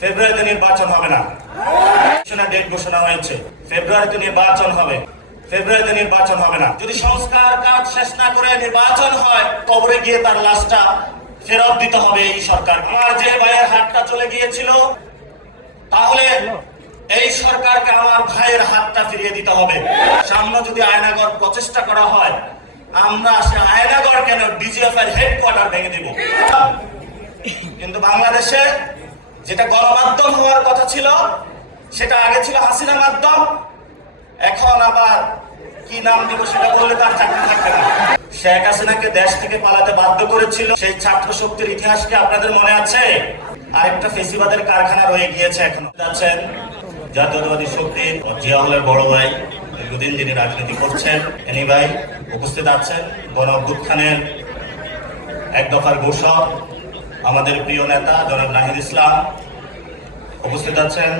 ফেব্রুয়ারিতে নির্বাচন হবে না। ঘোষণা ডেট ঘোষণা হয়েছে। ফেব্রুয়ারিতে নির্বাচন হবে। ফেব্রুয়ারিতে নির্বাচন হবে না। যদি সংস্কার কাজ শেষ না করে নির্বাচন হয়, কবরে গিয়ে তার লাশটা ফেরত দিতে হবে এই সরকার। আমার যে ভাইয়ের হাতটা চলে গিয়েছিল, তাহলে এই সরকারকে আমার ভাইয়ের হাতটা ফিরিয়ে দিতে হবে। সামনে যদি আয়নাগর প্রচেষ্টা করা হয়, আমরা সে আয়নাগর কেন ডিজিএফ এর হেডকোয়ার্টার ভেঙে দিব? কিন্তু বাংলাদেশে যেটা গণমাধ্যম হওয়ার কথা ছিল, সেটা আগে ছিল হাসিনা মাধ্যম। এখন আবার কি নাম দিব সেটা বললে তার চাকরি থাকবে না। শেখ হাসিনাকে দেশ থেকে পালাতে বাধ্য করেছিল সেই ছাত্র শক্তির ইতিহাস কি আপনাদের মনে আছে? আরেকটা ফেসিবাদের কারখানা রয়ে গিয়েছে এখনও। যাচ্ছেন জাতীয়তাবাদী শক্তির জিয়াউলের বড় ভাই, দীর্ঘদিন যিনি রাজনীতি করছেন। এনি ভাই উপস্থিত আছেন। গণ অভ্যুত্থানের এক দফার ঘোষক আমাদের প্রিয় নেতা জনাব নাহিদ ইসলাম উপস্থিত আছেন।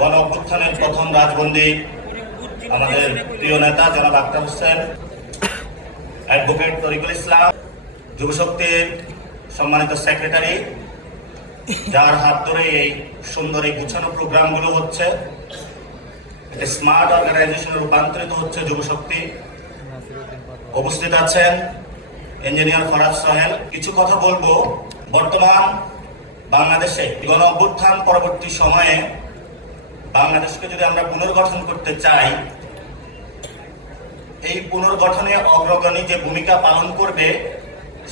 গণ অভ্যুত্থানের প্রথম রাজবন্দী আমাদের প্রিয় নেতা জনাব আক্তার হোসেন, অ্যাডভোকেট তরিকুল ইসলাম, যুবশক্তির সম্মানিত সেক্রেটারি, যার হাত ধরে এই সুন্দর এই গুছানো প্রোগ্রামগুলো হচ্ছে। স্মার্ট অর্গানাইজেশনে রূপান্তরিত হচ্ছে যুবশক্তি। উপস্থিত আছেন ইঞ্জিনিয়ার ফরাজ সোহেল। কিছু কথা বলব। বর্তমান বাংলাদেশে গণ অভ্যুত্থান পরবর্তী সময়ে বাংলাদেশকে যদি আমরা পুনর্গঠন করতে চাই, এই পুনর্গঠনে অগ্রগণী যে ভূমিকা পালন করবে,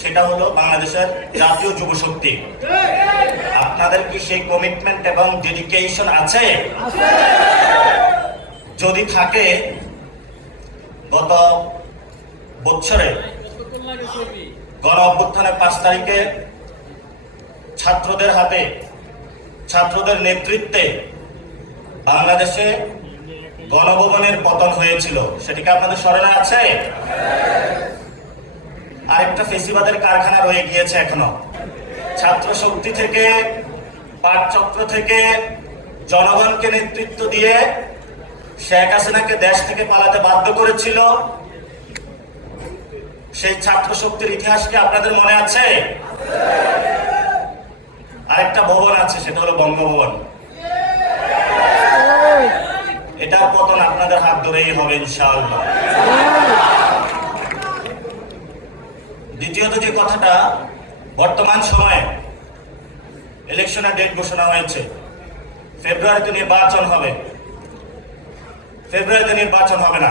সেটা হলো বাংলাদেশের জাতীয় যুব শক্তি আপনাদের কি সেই কমিটমেন্ট এবং ডেডিকেশন আছে? যদি থাকে, গত বছরে গণ অভ্যুত্থানের পাঁচ তারিখে ছাত্রদের হাতে, ছাত্রদের নেতৃত্বে বাংলাদেশে গণভবনের পতন হয়েছিল। সেটি কি আপনাদের স্মরণে আছে? আরেকটা ফেসিবাদের কারখানা রয়ে গিয়েছে এখনও। ছাত্র শক্তি থেকে পাঠচক্র থেকে জনগণকে নেতৃত্ব দিয়ে শেখ হাসিনাকে দেশ থেকে পালাতে বাধ্য করেছিল। সেই ছাত্র শক্তির ইতিহাস কি আপনাদের মনে আছে? আরেকটা ভবন আছে, সেটা হলো বঙ্গভবন। এটার পতন আপনাদের হাত ধরেই হবে ইনশাআল্লাহ। দ্বিতীয়ত যে কথাটা, বর্তমান সময়ে ইলেকশনের ডেট ঘোষণা হয়েছে। ফেব্রুয়ারিতে নির্বাচন হবে। ফেব্রুয়ারিতে নির্বাচন হবে না।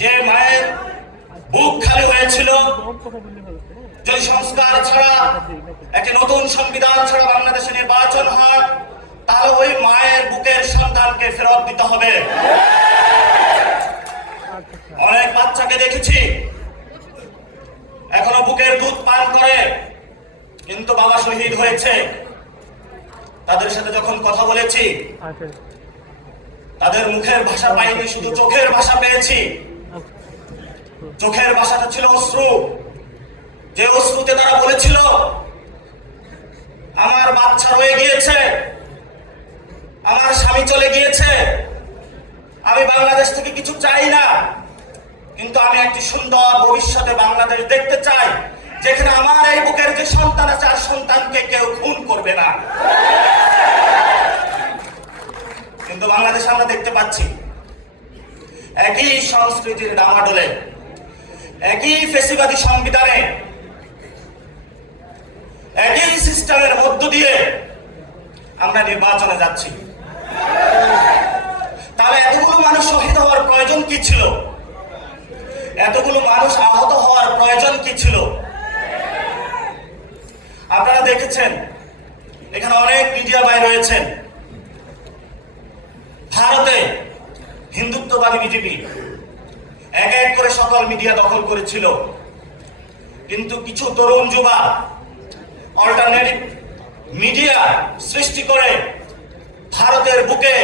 যে মায়ের বুক খালি হয়েছিল যদি সংস্কার ছাড়া, একটি নতুন সংবিধান ছাড়া বাংলাদেশে নির্বাচন হয়, তাহলে ওই মায়ের বুকের সন্তানকে ফেরত দিতে হবে। অনেক বাচ্চাকে দেখেছি, এখনও বুকের দুধ পান করে, কিন্তু বাবা শহীদ হয়েছে। তাদের সাথে যখন কথা বলেছি, তাদের মুখের ভাষা পাইনি, শুধু চোখের ভাষা পেয়েছি। চোখের ভাষাটা ছিল অশ্রু। যে অশ্রুতে তারা বলেছিল, আমার বাচ্চা রয়ে গিয়েছে, আমার স্বামী চলে গিয়েছে, আমি বাংলাদেশ থেকে কিছু চাই না, কিন্তু আমি একটি সুন্দর ভবিষ্যতে বাংলাদেশ দেখতে চাই, যেখানে আমার এই বুকের যে সন্তান আছে, আর সন্তানকে কেউ খুন করবে না। কিন্তু বাংলাদেশ আমরা দেখতে পাচ্ছি, একই সংস্কৃতির ডামাডোলে একই ফেসিবাদী সংবিধানে, একই সিস্টেমের মধ্য দিয়ে আমরা নির্বাচনে যাচ্ছি। তাহলে এতগুলো মানুষ শহীদ হওয়ার প্রয়োজন কি ছিল? এতগুলো মানুষ আহত হওয়ার প্রয়োজন কি ছিল? আপনারা দেখেছেন, এখানে অনেক মিডিয়া ভাই রয়েছেন। ভারতে হিন্দুত্ববাদী বিজেপি। এক এক করে সকল মিডিয়া দখল করেছিল। কিন্তু কিছু তরুণ যুবা অল্টারনেটিভ মিডিয়া সৃষ্টি করে ভারতের বুকে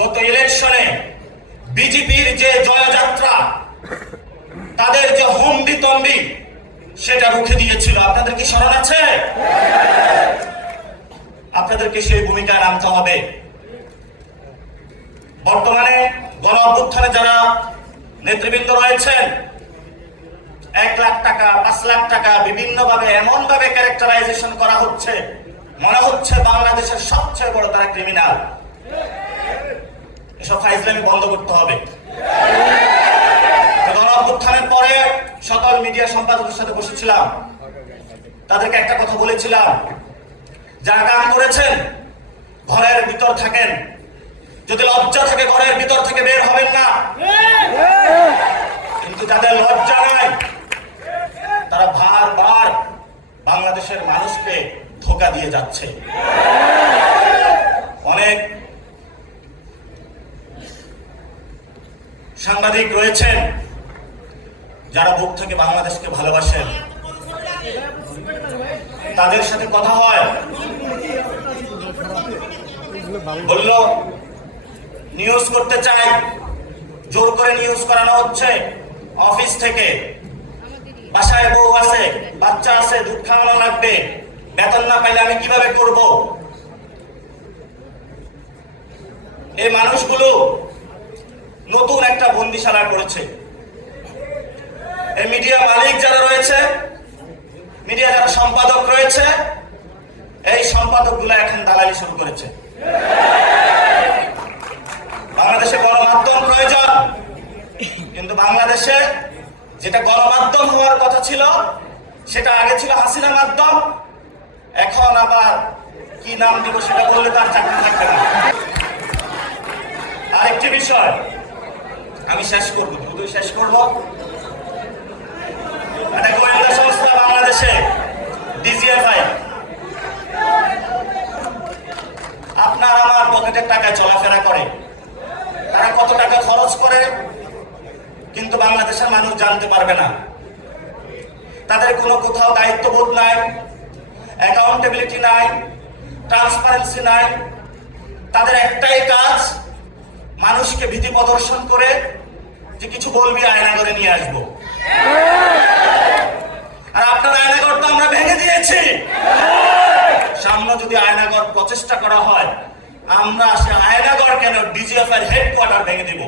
গত ইলেকশনে বিজেপির যে জয়যাত্রা, তাদের যে হম্বি তম্বি, সেটা রুখে দিয়েছিল। আপনাদের কি স্মরণ আছে? আপনাদেরকে সেই ভূমিকায় নামতে হবে। বর্তমানে গণ অভ্যুত্থানে যারা নেতৃবৃন্দ রয়েছেন। এক লাখ টাকা, পাঁচ লাখ টাকা বিভিন্ন ভাবে এমন ভাবে ক্যারেক্টারাইজেশন করা হচ্ছে, মনে হচ্ছে বাংলাদেশের সবচেয়ে বড় তারা ক্রিমিনাল এসব ফাইজলামি বন্ধ করতে হবে। তো গণ অভ্যুত্থানের পরে সকল মিডিয়া সম্পাদকের সাথে বসেছিলাম। তাদেরকে একটা কথা বলেছিলাম। যারা কাম করেছেন, ঘরের ভিতর থাকেন। যদি লজ্জা থাকে, ঘরের ভিতর থেকে বের হবেন না কিন্তু যাদের লজ্জা নাই তারা বারবার বাংলাদেশের মানুষকে যাচ্ছে। অনেক সাংবাদিক রয়েছেন যারা বুক থেকে বাংলাদেশকে ভালোবাসেন। তাদের সাথে কথা হয়। বলল নিউজ করতে চাই। জোর করে নিউজ করানো হচ্ছে। অফিস থেকে। বাসায় বউ আছে, বাচ্চা আছে, দুধ খাওয়ানো লাগবে। বেতন না পাইলে আমি কীভাবে করব? এই মানুষগুলো নতুন একটা বন্দিশালা করেছে। এই মিডিয়া মালিক যারা রয়েছে, মিডিয়া যারা সম্পাদক রয়েছে, এই সম্পাদকগুলো এখন দালালি শুরু করেছে। বাংলাদেশে গণমাধ্যম প্রয়োজন, কিন্তু বাংলাদেশে যেটা গণমাধ্যম হওয়ার কথা ছিল, সেটা আগে ছিল হাসিনা মাধ্যম। এখন আবার কি নাম দিব সেটা বললে তার চাকরি থাকবে না। আরেকটি বিষয়, আমি শেষ করব, দ্রুতই শেষ করব। একটা গোয়েন্দা সংস্থা বাংলাদেশে, ডিজিএফআই। আপনার আমার পকেটের টাকায় চলাফেরা করে। তারা কত টাকা খরচ করে, কিন্তু বাংলাদেশের মানুষ জানতে পারবে না। তাদের কোনো কোথাও দায়িত্ববোধ নাই। অ্যাকাউন্টেবিলিটি নাই ট্রান্সপারেন্সি নাই, তাদের একটাই কাজ, মানুষকে ভীতি প্রদর্শন করে যে কিছু বলবি আয়না করে নিয়ে আসব। আর আপনার আয়নাগর তো আমরা ভেঙে দিয়েছি। সামনে যদি আয়নাগর প্রচেষ্টা করা হয়, আমরা সে আয়নাগর কেন ডিজিএফ এর হেডকোয়ার্টার ভেঙে দিব?